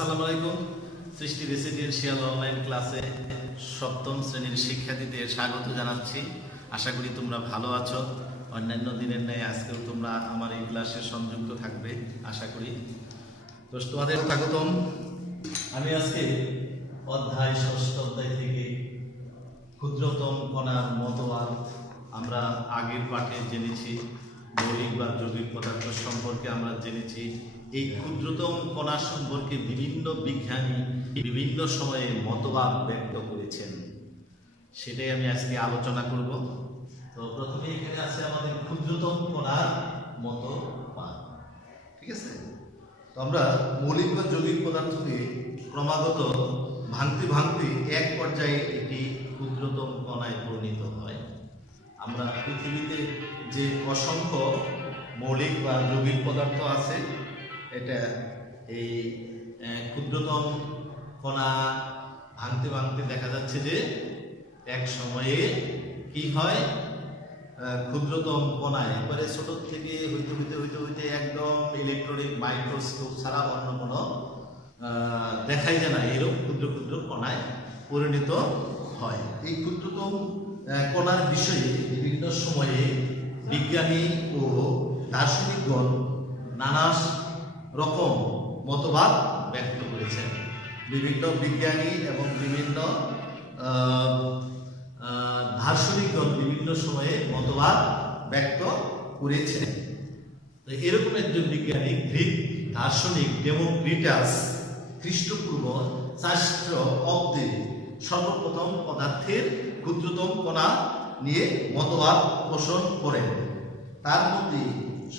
আসসালামু আলাইকুম। সৃষ্টি রেসিডেন্সিয়াল অনলাইন ক্লাসে সপ্তম শ্রেণীর শিক্ষার্থীদের স্বাগত জানাচ্ছি। আশা করি তোমরা ভালো আছো। অন্যান্য দিনের ন্যায় আজকেও তোমরা আমার এই ক্লাসে সংযুক্ত থাকবে আশা করি। তো তোমাদের স্বাগতম। আমি আজকে অধ্যায় ষষ্ঠ অধ্যায় থেকে ক্ষুদ্রতম কণার মতবাদ আমরা আগের পাঠে জেনেছি। মৌলিক বা যৌগিক পদার্থ সম্পর্কে আমরা জেনেছি। এই ক্ষুদ্রতম কণা সম্পর্কে বিভিন্ন বিজ্ঞানী বিভিন্ন সময়ে মতবাদ ব্যক্ত করেছেন, সেটাই আমি আজকে আলোচনা করব। তো প্রথমে এখানে আছে আমাদের ক্ষুদ্রতম কণার মতবাদ, ঠিক আছে। তো আমরা মৌলিক বা যৌগিক পদার্থকে ক্রমাগত ভাঙতে ভাঙতে এক পর্যায়ে এটি ক্ষুদ্রতম কণায় পরিণত হয়। আমরা পৃথিবীতে যে অসংখ্য মৌলিক বা যৌগিক পদার্থ আছে, এটা এই ক্ষুদ্রতম কণা ভাঙতে ভাঙতে দেখা যাচ্ছে যে এক সময়ে কি হয়, ক্ষুদ্রতম কণা এবারে ছোট থেকে হইতে একদম ইলেকট্রনিক মাইক্রোস্কোপ ছাড়া অন্য কোনো দেখাই যায় না, এরকম ক্ষুদ্র ক্ষুদ্র কণায় পরিণত হয়। এই ক্ষুদ্রতম কণার বিষয়ে বিভিন্ন সময়ে বিজ্ঞানী ও দার্শনিকগণ নানা রকম মতবাদ ব্যক্ত করেছেন। বিভিন্ন বিজ্ঞানী এবং বিভিন্ন দার্শনিকগণ বিভিন্ন সময়ে মতবাদ ব্যক্ত করেছেন। তো এরকম একজন বিজ্ঞানী গ্রিক দার্শনিক ডেমোক্রিটাস খ্রিস্টপূর্ব 400 অব্দে সর্বপ্রথম পদার্থের ক্ষুদ্রতম কণা নিয়ে মতবাদ পোষণ করেন। তার মধ্যে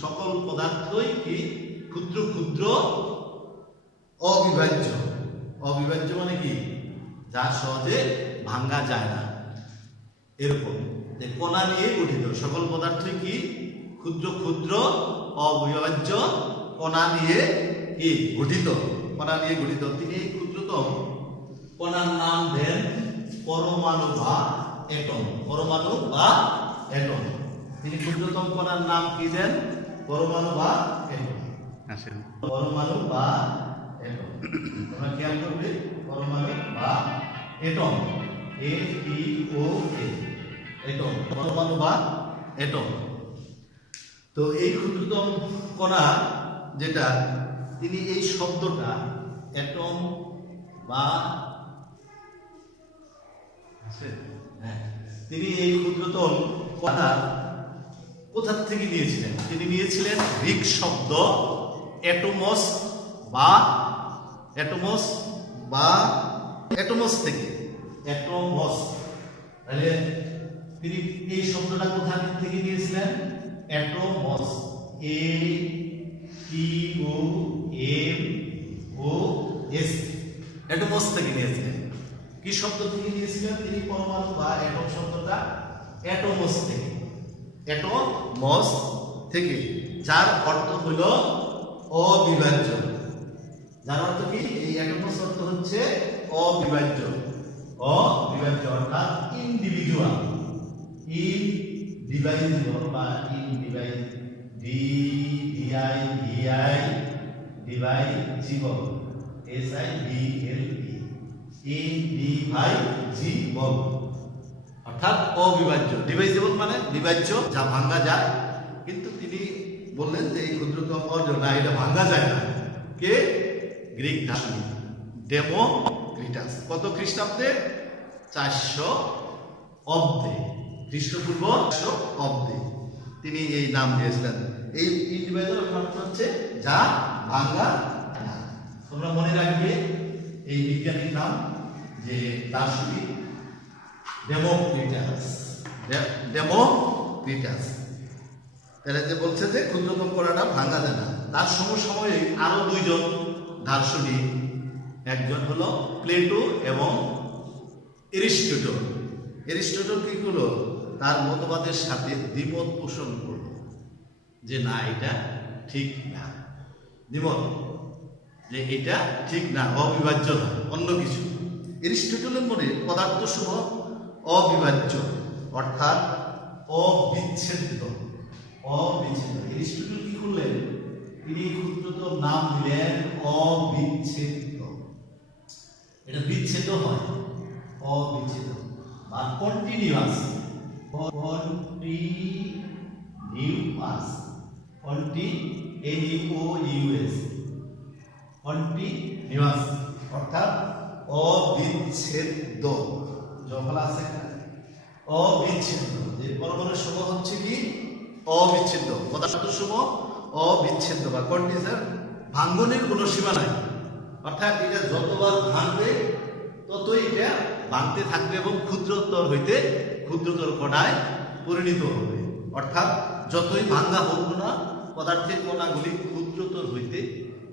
সকল পদার্থই কি ক্ষুদ্র ক্ষুদ্র অবিভাজ্য। অবিভাজ্য মানে কি, যা সহজে ভাঙা যায় না, এরকম কণা নিয়ে গঠিত। সকল পদার্থই কি ক্ষুদ্র ক্ষুদ্র অবিভাজ্য কণা নিয়ে কি গঠিত, কণা নিয়ে গঠিত। তিনি এই ক্ষুদ্রতম কণার নাম দেন পরমাণু বা এটম। পরমাণু বা এটম, তিনি ক্ষুদ্রতম কণার নাম কি দেন? পরমাণু বা এটম। পরমাণু বা এটম, তোমরা খেয়াল করবে, পরমাণু বা এটম, ATOM, এটম, পরমাণু বা এটম। তো এই ক্ষুদ্রতম কণা যেটা, তিনি এই শব্দটা এটম বা তিনি এই ক্ষুদ্রতম কণা কোথা থেকে নিয়েছিলেন? তিনি নিয়েছিলেন গ্রিক শব্দ অ্যাটমস থেকে। অ্যাটমস, তাহলে তিনি এই শব্দটা কোথা থেকে নিয়েছিলেন? অ্যাটমস, ATOMOS, অ্যাটমস থেকে নিয়েছিলেন। কি শব্দ থেকে নিয়েছিলেন তিনি পরমাণু বা এটম শব্দটা? অ্যাটমস থেকে, অ্যাটমস থেকে, যার অর্থ হলো অবিভাজ্য। যার অর্থ কি? এই অ্যাটমস অর্থ হচ্ছে অবিভাজ্য। অবিভাজ্য অর্থাৎ ইনডিভিজুয়াল, ইনডিভাইজিবল বা ডিভাইজিবল, ইনডিভাইজিবল অর্থাৎ অবিভাজ্য। ডিভাইজিবল মানে বিভাজ্য, যা ভাঙা যায়। কিন্তু তিনি বললেন যে এই ক্ষুদ্রতম না, এটা ভাঙা যায় না। কে? গ্রিক দার্শনিক ডেমোক্রিটাস। কত খ্রিস্টাব্দে? 400 অব্দে, খ্রিস্টপূর্ব 400 অব্দে তিনি এই নাম দিয়েছিলেন। এই ইনডিভিজুয়াল অর্থ হচ্ছে যা ভাঙা না। তোমরা মনে রাখবে এই বিজ্ঞানীর নাম, যে দার্শনিক ডেমোক্রিটাস। তাহলে যে বলছে যে ক্ষুদ্রতম কণাটা ভাঙা যায় না। তার সমসাময়িক আরো দুইজন দার্শনিক, একজন হলো প্লেটো এবং এরিস্টটল। এরিস্টটল কি হলো, তার মতবাদের সাথে দ্বিমত পোষণ করল যে না, এটা ঠিক না। দ্বিমত যে এটা ঠিক না, অবিভাজ্য না, অন্য কিছু। এরিস্টটলের মনে পদার্থ সমূহ অবিভাজ্য অর্থাৎ অবিচ্ছেদ্য। এরিস্টটল কি করলেন? তিনি ক্ষুদ্রতম নাম দিলেন অবিচ্ছেদ্য। বিচ্ছেদ হয়, অবিচ্ছেদ বা কন্টিনিউয়াস, কন্টিনিউয়াস, কন্টিনিউয়াস, কন্টিনিউয়াস অর্থাৎ অবিচ্ছেদ্য। যখন আছে অবিচ্ছেদ্য, যে পরমাণুর সমূহ হচ্ছে কি অবিচ্ছেদ্য, পদার্থ সমূহ অবিচ্ছেদ্য বা কন্টিনিউয়াস, ভাঙ্গনের কোনো সীমা নাই। অর্থাৎ এটা যতবার ভাঙবে ততই এটা ভাঙতে থাকবে এবং ক্ষুদ্রতর হইতে ক্ষুদ্রতর কণায় পরিণত হবে। অর্থাৎ যতই ভাঙ্গা হোক না, পদার্থের কণাগুলি ক্ষুদ্রতর হইতে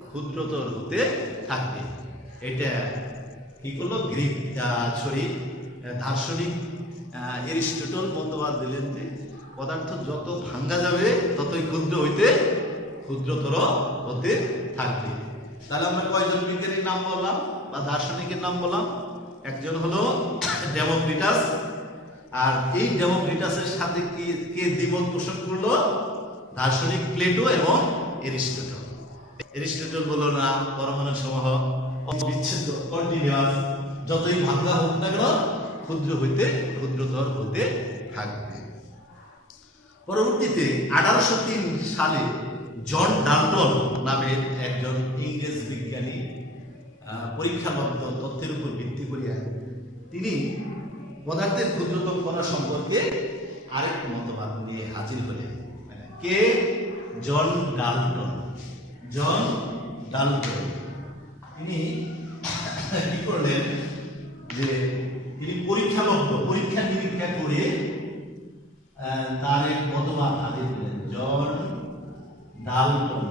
ক্ষুদ্রতর হতে থাকবে। এটা কি করলো গ্রিক দার্শনিক এরিস্টটল মতবাদ দিলেন যে পদার্থ যত ভাঙ্গা যাবে ততই ক্ষুদ্র হইতে ক্ষুদ্রতর হতে থাকবে। তাহলে আমরা কয়জন বিজ্ঞানীর নাম বললাম বা দার্শনিকের নাম বললাম? একজন হলো ডেমোক্রিটাস, আর এই ডেমোক্রিটাসের সাথে কে দ্বিমত পোষণ করলো? দার্শনিক প্লেটো এবং এরিস্টটল। এরিস্টটল বলল না, পরমাণু সমূহ অবিচ্ছেদ্য, কন্টিনিউয়াস, যতই ভাঙ্গা হোক না কেন ক্ষুদ্র হইতে ক্ষুদ্রতর হতে থাকবে। পরবর্তীতে 1803 সালে জন ডাল্টন নামের একজন ইংরেজ বিজ্ঞানী পরীক্ষাবদ্ধ তথ্যের উপর ভিত্তি করিয়া তিনি পদার্থের ক্ষুদ্রতম কণা সম্পর্কে আরেক মতবাদ নিয়ে হাজির হলেন। কে? John Dalton. জন ডাল্টন তিনি কি করলেন যে তিনি পরীক্ষা নিরীক্ষা করে তার এক মতবাদ হাজির হলেন। জন ডাল্টন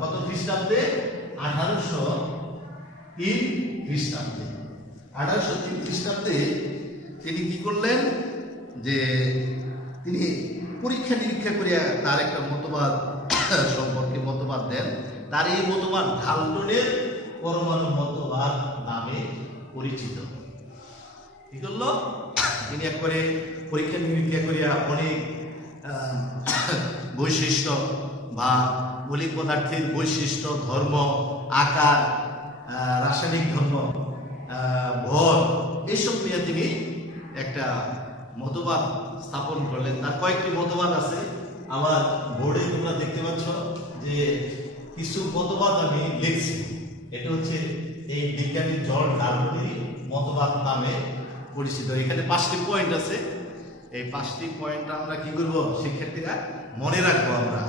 কত খ্রিস্টাব্দে? 1803 খ্রিস্টাব্দে। 1803 খ্রিস্টাব্দে তিনি কি করলেন যে তিনি পরীক্ষা নিরীক্ষা করিয়া তার একটা মতবাদ সম্পর্কে মতবাদ দেন। তার এই মতবাদ ডাল্টনের পরমাণু মতবাদ নামে পরিচিত। কি করলো? তিনি একবারে পরীক্ষা নিরীক্ষা করিয়া অনেক বৈশিষ্ট্য বা মৌলিক পদার্থের বৈশিষ্ট্য, ধর্ম, আকার, রাসায়নিক ধর্ম, ভর, এইসব নিয়ে তিনি একটা মতবাদ স্থাপন করলেন। তার কয়েকটি মতবাদ আছে, আমার বোর্ডে তোমরা দেখতে পাচ্ছ যে কিছু মতবাদ আমি লিখছি। এটা হচ্ছে এই বিজ্ঞানী জন ডাল্টনের মতবাদ নামে পরিচিত। এখানে 5টি পয়েন্ট আছে। এই 5টি পয়েন্ট আমরা কি করব? শিক্ষার্থীরা মনে রাখবো আমরা,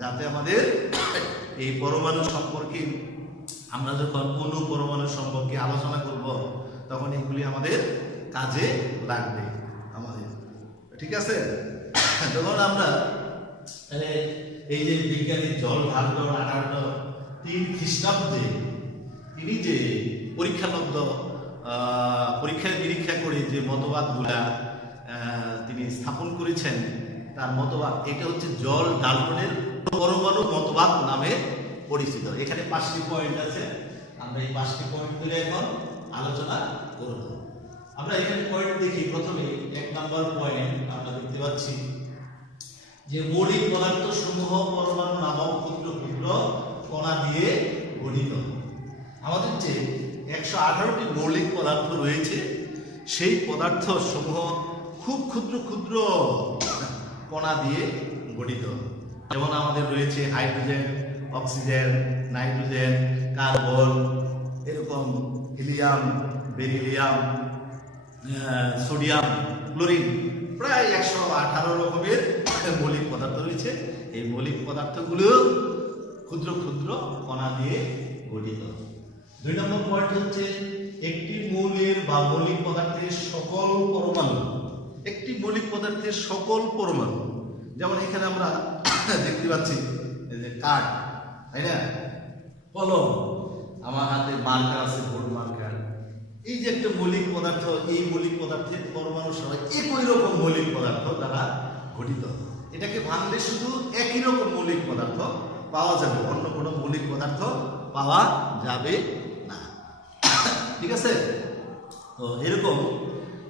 যাতে আমাদের এই পরমাণু সম্পর্কে আমরা যখন অণু পরমাণু সম্পর্কে আলোচনা করব তখন এগুলি আমাদের কাজে লাগবে আমাদের। ঠিক আছে? যখন আমরা এই যে বিজ্ঞানী জন ডাল্টন 1803 খ্রিস্টাব্দে তিনি যে পরীক্ষা নিরীক্ষা করে যে মতবাদগুলা তিনি স্থাপন করেছেন, তার মতবাদ এটা হচ্ছে জন ডাল্টনের পরমাণু মতবাদ নামে পরিচিত। এখানে 5টি পয়েন্ট আছে, আমরা এই 5টি পয়েন্ট ধরে এখন আলোচনা করব। আমরা এখানে পয়েন্ট দেখি। প্রথমে 1 নম্বর পয়েন্ট আমরা দেখতে পাচ্ছি যে মৌলিক পদার্থ সমূহ পরমাণু নামক ক্ষুদ্র ক্ষুদ্র কণা দিয়ে গঠিত। আমাদের যে 118টি মৌলিক পদার্থ রয়েছে সেই পদার্থ সমূহ খুব ক্ষুদ্র ক্ষুদ্র কণা দিয়ে গঠিত। যেমন আমাদের রয়েছে হাইড্রোজেন, অক্সিজেন, নাইট্রোজেন, কার্বন, এরকম হিলিয়াম, বেরিলিয়াম, সোডিয়াম, ক্লোরিন, প্রায় 118 রকমের মৌলিক পদার্থ রয়েছে। এই মৌলিক পদার্থগুলো ক্ষুদ্র ক্ষুদ্র কণা দিয়ে গঠিত। 2 নম্বর পয়েন্ট হচ্ছে একটি মৌলের বা মৌলিক পদার্থের সকল পরমাণু, একটি মৌলিক পদার্থের সকল পরমাণু, যেমন এখানে আমরা দেখতে পাচ্ছি যে কাঠ, তাই না, কলম, আমার হাতে মার্কার আছে, বোর্ড মার্কার, এই যে একটা মৌলিক পদার্থ, এই মৌলিক পদার্থের পরমাণু সবাই একই রকম মৌলিক পদার্থ দ্বারা গঠিত। এটাকে ভাঙলে শুধু একই রকম মৌলিক পদার্থ পাওয়া যাবে, অন্য কোনো মৌলিক পদার্থ পাওয়া যাবে না। ঠিক আছে? তো এরকম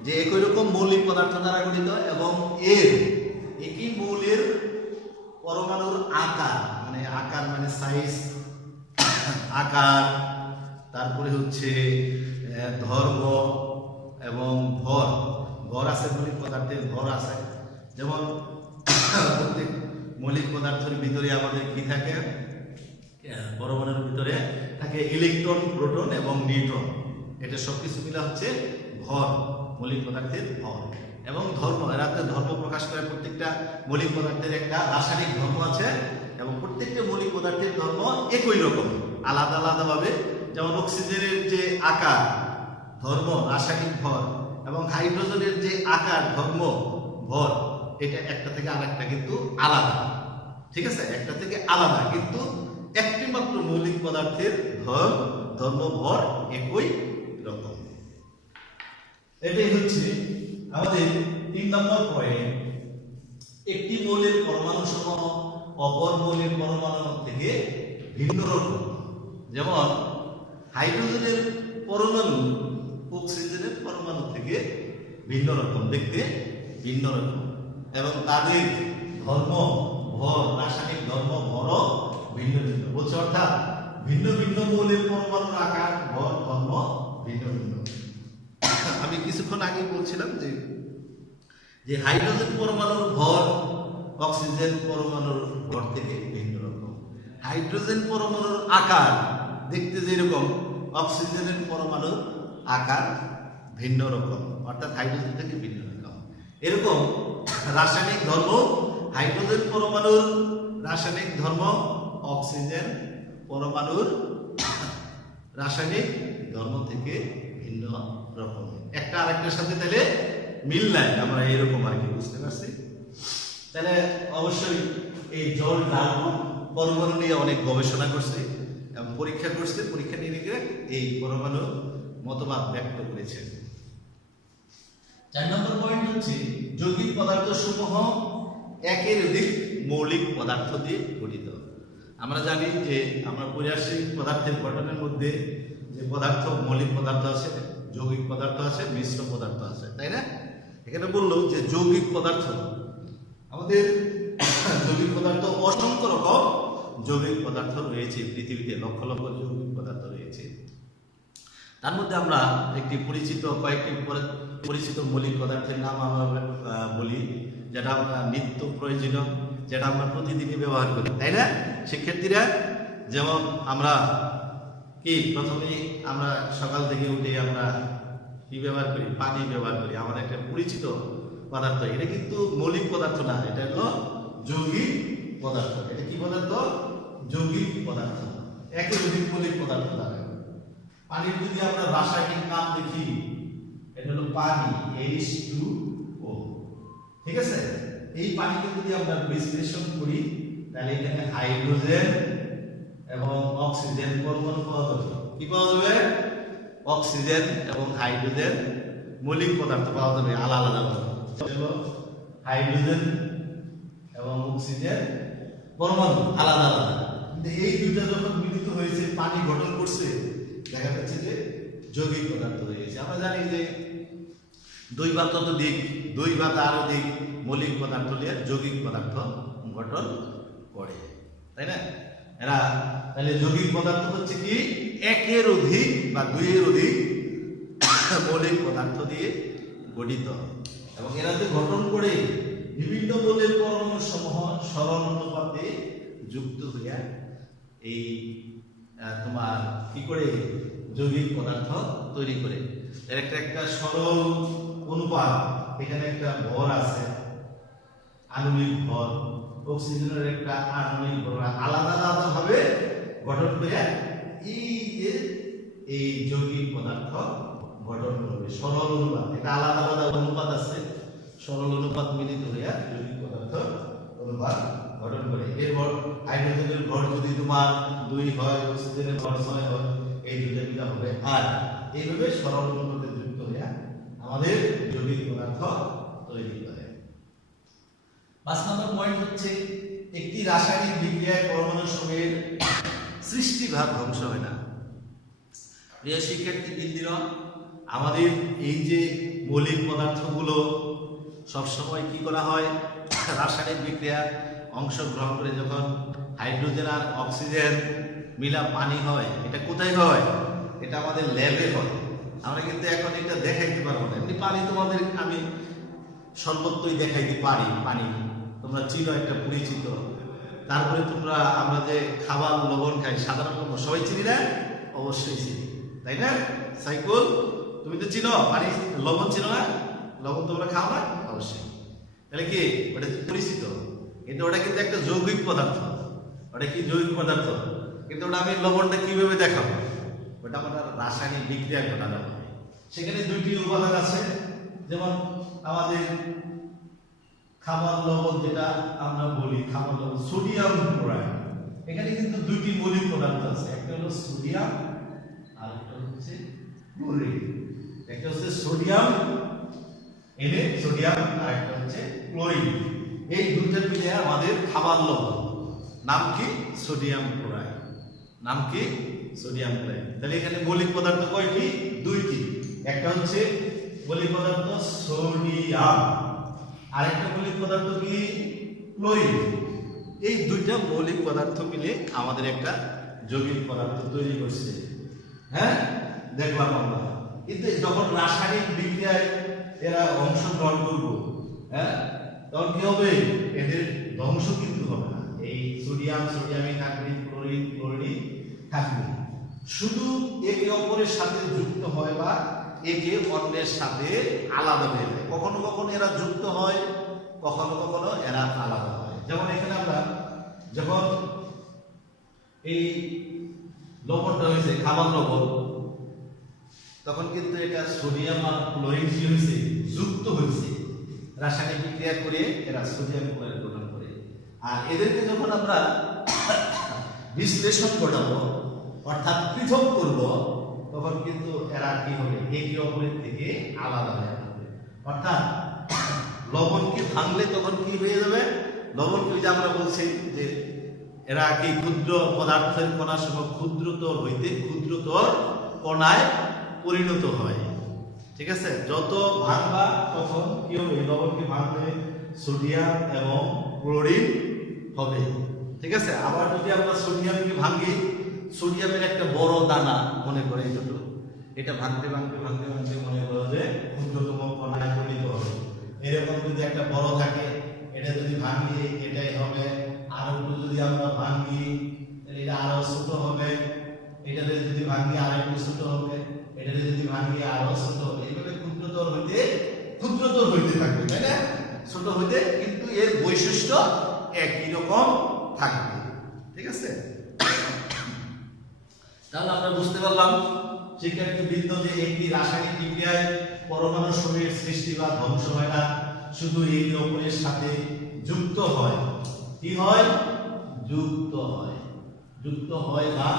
যে একই রকম মৌলিক পদার্থ দ্বারা গঠিত এবং এর একই মৌলের পরমাণুর আকার, মানে আকার মানে সাইজ, আকার, তারপরে হচ্ছে ধর্ম এবং ভর। ভর আছে মৌলিক পদার্থের, ভর আছে। যেমন প্রত্যেক মৌলিক পদার্থের ভিতরে আমাদের কি থাকে, পরমাণুর ভিতরে থাকে ইলেকট্রন, প্রোটন এবং নিউট্রন। এটা সবকিছু মিলে হচ্ছে ভর, মৌলিক পদার্থের ভর। এবং ধর্ম, এরাতে ধর্ম প্রকাশ করে। প্রত্যেকটা মৌলিক পদার্থের একটা রাসায়নিক ধর্ম আছে এবং প্রত্যেকটা মৌলিক পদার্থের ধর্ম একই রকম, আলাদা আলাদা ভাবে। যেমন অক্সিজেনের যে আকার, ধর্ম, রাসায়নিক ভর, এবং হাইড্রোজেনের যে আকার, ধর্ম, ভর, এটা একটা থেকে আরেকটা কিন্তু আলাদা। ঠিক আছে, একটা থেকে আলাদা, কিন্তু একটি মাত্র মৌলিক পদার্থের ধর্ম, ভর একই রকম। এটাই হচ্ছে আমাদের 3 নম্বর পয়েন্ট। একটি মৌলের পরমাণু সমূহ অপর মৌলের পরমাণু থেকে ভিন্ন রকম। যেমন হাইড্রোজেনের পরমাণু অক্সিজেনের পরমাণু থেকে ভিন্ন রকম, দেখতে ভিন্ন রকম, এবং তাদের ধর্ম, ভর, রাসায়নিক ধর্ম, ভরও ভিন্ন ভিন্ন। বলছে অর্থাৎ ভিন্ন ভিন্ন মৌলের পরমাণুর আকার, ভর, ধর্ম ভিন্ন ভিন্ন। আমি কিছুক্ষণ আগে বলছিলাম যে হাইড্রোজেন পরমাণুর ভর অক্সিজেন পরমাণুর ভর থেকে ভিন্ন রকম। হাইড্রোজেন পরমাণুর আকার দেখতে যেরকম, অক্সিজেনের পরমাণুর আকার ভিন্ন রকম, অর্থাৎ হাইড্রোজেন থেকে ভিন্ন রকম। এরকম রাসায়নিক ধর্ম, হাইড্রোজেন পরমাণুর রাসায়নিক ধর্ম অক্সিজেন পরমাণুর রাসায়নিক ধর্ম থেকে ভিন্ন রকম। একটা আরেকটার সাথে তাহলে মিল নাই, আমরা এরকম আর কি, বুঝতে পারছি? তাহলে অবশ্যই এই জল ডার্ক পরমাণু নিয়ে অনেক গবেষণা করছে এবং পরীক্ষা করছে, পরীক্ষা নিরীক্ষা এই পরমাণু মতবাদ ব্যক্ত করেছে। 4 নম্বর পয়েন্ট হচ্ছে যৌগিক পদার্থ সমূহ একের অধিক মৌলিক পদার্থ দিয়ে গঠিত। আমরা জানি যে আমরা পরিবাহী পদার্থের গঠনের মধ্যে যে পদার্থ, মৌলিক পদার্থ আছে, যৌগিক পদার্থ আছে, মিশ্র পদার্থ আছে, তাই না? এখানে বললো যে যৌগিক পদার্থ, আমাদের যৌগিক পদার্থ অসংখ্য রকম যৌগিক পদার্থ রয়েছে পৃথিবীতে, লক্ষ লক্ষ যৌগিক পদার্থ রয়েছে। তার মধ্যে আমরা একটি কয়েকটি পরিচিত মৌলিক পদার্থের নাম আমরা বলি, যেটা আমরা নিত্য প্রয়োজনীয়, যেটা আমরা প্রতিদিনই ব্যবহার করি, তাই না শিক্ষার্থীরা? যেমন আমরা কি প্রথমেই আমরা সকাল থেকে উঠে আমরা কি ব্যবহার করি? পানি ব্যবহার করি। আমাদের একটা পরিচিত পদার্থ, এটা কিন্তু মৌলিক পদার্থ না, এটা হলো যৌগিক পদার্থ। এটা কি পদার্থ? যৌগিক পদার্থ। একই যৌগিক মৌলিক পদার্থ দ্বারা। পানির যদি আমরা রাসায়নিক নাম দেখি, এটা হলো পানি, H2O। ঠিক আছে, এই পানিকে যদি আমরা বিশ্লেষণ করি তাহলে এখানে হাইড্রোজেন এবং অক্সিজেন পরমাণু পাওয়া যাবে। কি পাওয়া যাবে? অক্সিজেন এবং হাইড্রোজেন মৌলিক পদার্থ পাওয়া যাবে আলাদা আলাদা। হাইড্রোজেন এবং অক্সিজেন পরমাণু আলাদা আলাদা, কিন্তু এই দুইটা যখন মিলিত হয়েছে, পানি গঠন করছে, দেখা যাচ্ছে যে যৌগিক পদার্থ হয়ে গেছে। আমরা জানি যে 2 বা ততোধিক, 2 বা তার অধিক মৌলিক পদার্থ নিয়ে যৌগিক পদার্থ গঠন করে, তাই না? এরা তাহলে যৌগিক পদার্থ হচ্ছে কি একের অধিক বা 2 এর অধিক মৌলিক পদার্থ দিয়ে গঠিত, এবং এরা যে গঠন করে বিভিন্ন মৌলের পরমাণু সমূহ সরল অনুপাতে যুক্ত হইয়া এই তোমার কি করে যৌগিক পদার্থ তৈরি করে। এর একটা সরল অনুপাত, এখানে একটা ভর আছে, আণবিক ভর, অক্সিজেনের একটা আণবিক ভর, আলাদা আলাদা ভাবে গঠন করে এই যৌগিক পদার্থ গঠন করবে। সরল অনুপাত, এটা আলাদা আলাদা অনুপাত আছে, সরল অনুপাত মিলিত হইয়া যৌগিক পদার্থ অনুপাত গঠন করে। এরপর হাইড্রোজেনের ভর যদি তোমার 2 হয়, অক্সিজেনের ভর 6 হয়, এই দুটো মিলা হবে, আর এইভাবে সরল অনুপাতে যুক্ত হইয়া আমাদের যৌগিক পদার্থ তৈরি করে। 5 নম্বর পয়েন্ট হচ্ছে একটি রাসায়নিক বিক্রিয়ায় পরমাণু সমূহের সৃষ্টি বা ধ্বংস হয় না। প্রিয় শিক্ষার্থীবৃন্দরা, আমাদের এই যে মৌলিক পদার্থগুলো সবসময় কি করা হয়? রাসায়নিক বিক্রিয়া অংশগ্রহণ করে যখন হাইড্রোজেন আর অক্সিজেন মিলা পানি হয়, এটা কোথায় হয়? এটা আমাদের ল্যাবে হয়। আমরা কিন্তু এখন এটা দেখাইতে পারবো না। এমনি পানি তোমাদের আমি সর্বত্রই দেখাইতে পারি, পানি তোমরা চিনো, একটা পরিচিত। তারপরে তোমরা আমরা যে খাবার লবণ খাই, সাধারণ লবণ সবাই চিনি না? অবশ্যই চিনি, তাই না? সাইকুল, তুমি তো চিনো পানি, লবণ চিনো না? লবণ তোমরা খাও না? অবশ্যই। তাহলে কি ওটা পরিচিত, কিন্তু ওটা কিন্তু একটা যৌগিক পদার্থ। ওটা কি যৌগিক পদার্থ? কিন্তু ওটা আমি লবণটা কিভাবে দেখাবো? ওটা আমার রাসায়নিক বিক্রিয়া ঘটানো হবে। সেখানে দুইটি উপাদান আছে, যেমন আমাদের খাবার লবণ, যেটা আমরা বলি খাবার লবণ, সোডিয়াম ক্লোরাইড। এখানে কিন্তু দুইটি মৌলিক পদার্থ আছে, একটা হলো সোডিয়াম আর একটা হচ্ছে ক্লোরিন। একটা হচ্ছে সোডিয়াম সোডিয়াম আর একটা হচ্ছে ক্লোরিন। এই দুইটা মিলে আমাদের খাবার লবণ, নাম কি? Sodium chloride. নাম কি? Sodium chloride. তাহলে এখানে মৌলিক পদার্থ কয়টি? দুইটি। একটা হচ্ছে মৌলিক পদার্থ সোডিয়াম, আর একটা মৌলিক পদার্থ কি? ক্লোরিন। এই দুইটা মৌলিক পদার্থ মিলে আমাদের একটা যৌগিক পদার্থ তৈরি করছে। হ্যাঁ, দেখলাম আমরা। কিন্তু যখন রাসায়নিক বিক্রিয়ায় এরা অংশগ্রহণ করবো, হ্যাঁ, তখন কি হবে? এদের ধ্বংস কিন্তু হবে না। এই সোডিয়াম সোডিয়ামই থাকবে, ক্লোরিন ক্লোরিন থাকবে। শুধু একে অপরের সাথে যুক্ত হয় বা একে অন্যের সাথে আলাদা হয়ে যায়। কখনো কখনো এরা যুক্ত হয়, কখনো কখনো এরা আলাদা হয়। যেমন এখানে আমরা যখন এই লবণটা হয়েছে খাবার লবণ, তখন কিন্তু এটা সোডিয়াম আর ক্লোরিন কি হয়েছে? যুক্ত হয়েছে। রাসায়নিক বিক্রিয়া করে এরা সোডিয়াম ক্লোরাইড গঠন করে। আর এদেরকে যখন আমরা বিশ্লেষণ ঘটাবো, অর্থাৎ পৃথক করব, তখন কিন্তু এরা কি হবে? একে অপরের থেকে আলাদা হয়ে যাবে। অর্থাৎ লবণকে ভাঙলে তখন কি হয়ে যাবে? লবণকে যে আমরা বলছি যে এরা কি ক্ষুদ্র পদার্থের কণা সহ ক্ষুদ্রতর হইতে ক্ষুদ্রতর কণায় পরিণত হয়। ঠিক আছে? যত ভাঙবা তখন কি হবে? লবণকে ভাঙলে সোডিয়াম এবং ক্লোরিন হবে। ঠিক আছে? আবার যদি আমরা সোডিয়ামকে ভাঙি, সোডিয়ামের একটা বড় দানা মনে করে এইটুকু, এটা ভাঙতে ভাঙতে ভাঙতে ভাঙতে মনে করো যে ক্ষুদ্রতম কণায় পরিণত হবে। এরকম যদি একটা বড় থাকে, এটা যদি ভাঙি এটাই হবে। আর একটু যদি আমরা ভাঙি, এটা আরো ছোট হবে। এটাতে যদি ভাঙি আর একটু ছোট হবে। এটাতে যদি ভাঙি আরো ছোট হবে। এইভাবে ক্ষুদ্রতর হইতে থাকবে, তাই না? ছোট হইতে, কিন্তু এর বৈশিষ্ট্য একই রকম থাকবে। ঠিক আছে? তাহলে আমরা বুঝতে পারলাম শিক্ষার্থীবৃন্দ যে একটি রাসায়নিক বিক্রিয়ায় পরমাণু সমূহের সৃষ্টি বা ধ্বংস হয় না, শুধু একে অপরের সাথে যুক্ত হয়। কি হয়? যুক্ত হয়। যুক্ত হয় বা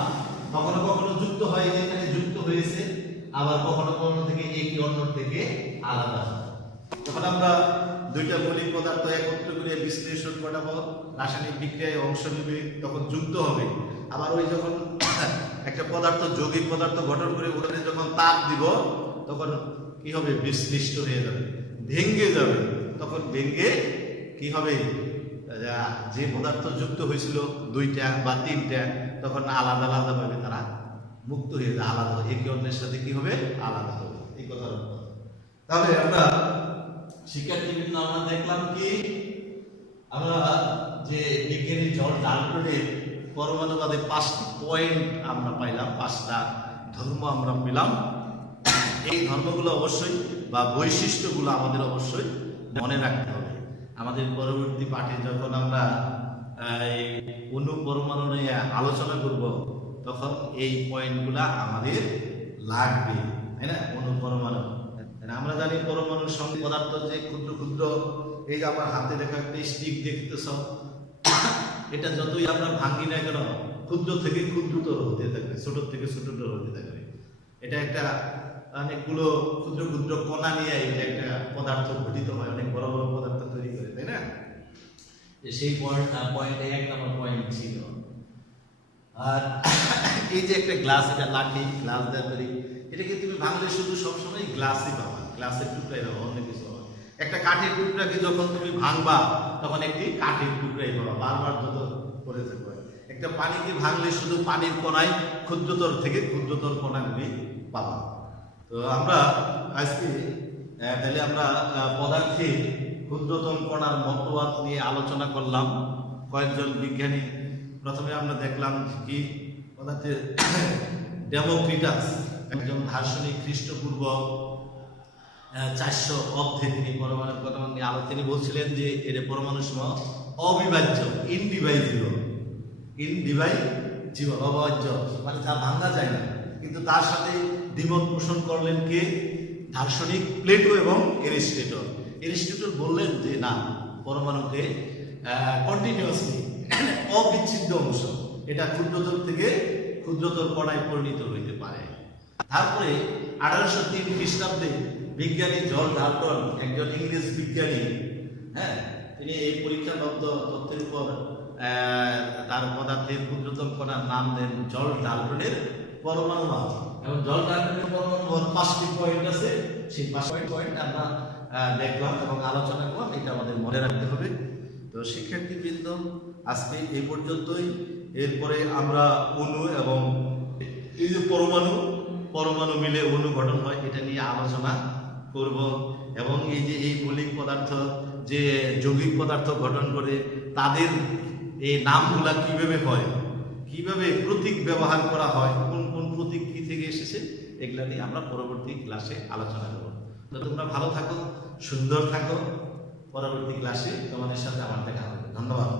কখনো কখনো যুক্ত হয়, এখানে যুক্ত হয়েছে, আবার কখনো কখনো থেকে একে অন্যের থেকে আলাদা হয়। যখন আমরা দুইটা মৌলিক পদার্থ একত্র করে বিশ্লেষণ ঘটাবো, রাসায়নিক বিক্রিয়ায় অংশ নেবে, তখন যুক্ত হবে। আবার ওই যখন একটা পদার্থ যৌগিক পদার্থ গঠন করে ওখানে যখন তাপ দিব, তখন কি হবে? বিশ্লিষ্ট হয়ে যাবে, ভেঙে যাবে। তখন ভেঙে কি হবে? যে পদার্থ যুক্ত হয়েছিল দুইটা বা তিনটা, তখন আলাদা আলাদা ভাবে তারা মুক্ত হয়ে যায়, আলাদা, একে অন্যের সাথে কি হবে? আলাদা হবে। এই কথার অর্থ। তাহলে আমরা শিক্ষার্থীবৃন্দ আমরা দেখলাম কি, আমরা যে বিজ্ঞানী জর্জ ডাল্টনের পরমাণুবাদে 5টি পয়েন্ট আমরা পাইলাম, 5টা ধর্ম আমরা পেলাম। এই ধর্মগুলো অবশ্যই বা বৈশিষ্ট্যগুলো আমাদের অবশ্যই মনে রাখতে হবে। আমাদের পরবর্তী পাঠে যখন আমরা অণু পরমাণু নিয়ে আলোচনা করব, তখন এই পয়েন্টগুলা আমাদের লাগবে, তাই না? অণু পরমাণু, আমরা জানি পরমাণুর সঙ্গে পদার্থ যে ক্ষুদ্র ক্ষুদ্র, এই যে আমার হাতে দেখা একটা স্টিক দেখতেছ, এটা যতই আমরা ভাঙি না কেন, ক্ষুদ্র থেকে ক্ষুদ্রতর হতে থাকবে, ছোট থেকে ছোটতর হতে থাকবে। এটা একটা অনেকগুলো ক্ষুদ্র ক্ষুদ্র কণা নিয়ে এটা একটা পদার্থ গঠিত হয়, অনেক বড় বড় পদার্থ তৈরি করে, তাই না? সেই পয়েন্টে 1 নম্বর পয়েন্ট ছিল। আর এই যে একটা গ্লাস, এটা লাঠি, গ্লাস দিয়ে তৈরি, এটাকে তুমি ভাঙলে শুধু সবসময় গ্লাসই পাবা, গ্লাসের টুকরাই পাবা, অন্য কিছু পাবা। একটা কাঠের টুকরাকে যখন তুমি ভাঙবা, তখন একটি কাঠের টুকরাই পাবা, বারবার যত করে থাকবে। একটা পানিকে ভাঙলে শুধু পানির কণায় ক্ষুদ্রতর থেকে ক্ষুদ্রতর কণাগুলি পাবা। তো আমরা আজকে তাহলে আমরা পদার্থের ক্ষুদ্রতম কণার মতবাদ নিয়ে আলোচনা করলাম। কয়েকজন বিজ্ঞানী, প্রথমে আমরা দেখলাম কি পদার্থের ডেমোক্রিটাস, একজন দার্শনিক, খ্রিস্টপূর্ব 400 অব্দে তিনি পরমাণু কথা নিয়ে তিনি বলছিলেন যে এর পরমাণু সমূহ অবিভাজ্য, ইনডিভাইজিবল, অবিভাজ্য, মানে যা ভাঙা যায় না। কিন্তু তার সাথে দ্বিমত পোষণ করলেন কে? দার্শনিক প্লেটো এবং এরিস্টটল। এরিস্টটল বললেন যে না, পরমাণুকে কন্টিনিউয়াসলি, অবিচ্ছিন্ন অংশ, এটা ক্ষুদ্রতর থেকে ক্ষুদ্রতর কণায় পরিণত হইতে পারে। তারপরে 1803 খ্রিস্টাব্দে বিজ্ঞানী জন ডাল্টন, একজন ইংরেজ বিজ্ঞানী, তিনি এই পরীক্ষাবদ্ধ তথ্যের উপর তার পদার্থের ক্ষুদ্রতম কণার নাম দেন জন ডাল্টনের পরমাণুবাদ। এবং জন ডাল্টনের পরমাণুবাদ 5টি পয়েন্ট আছে, সেই 5টি পয়েন্ট আমরা দেখলাম এবং আলোচনা করলাম, এটা আমাদের মনে রাখতে হবে। তো শিক্ষার্থীবৃন্দ, আজকে এই পর্যন্তই। এরপরে আমরা অণু এবং এই যে পরমাণু মিলে অণু গঠন হয়, এটা নিয়ে আলোচনা করব। এবং এই যে এই মৌলিক পদার্থ যে যৌগিক পদার্থ গঠন করে, তাদের এই নামগুলা কিভাবে হয়, কিভাবে প্রতীক ব্যবহার করা হয়, কোন কোন প্রতীক কি থেকে এসেছে, এগুলা নিয়ে আমরা পরবর্তী ক্লাসে আলোচনা করব। তো তোমরা ভালো থাকো, সুন্দর থাকো। পরবর্তী ক্লাসে তোমাদের সাথে আমার দেখা হবে। ধন্যবাদ।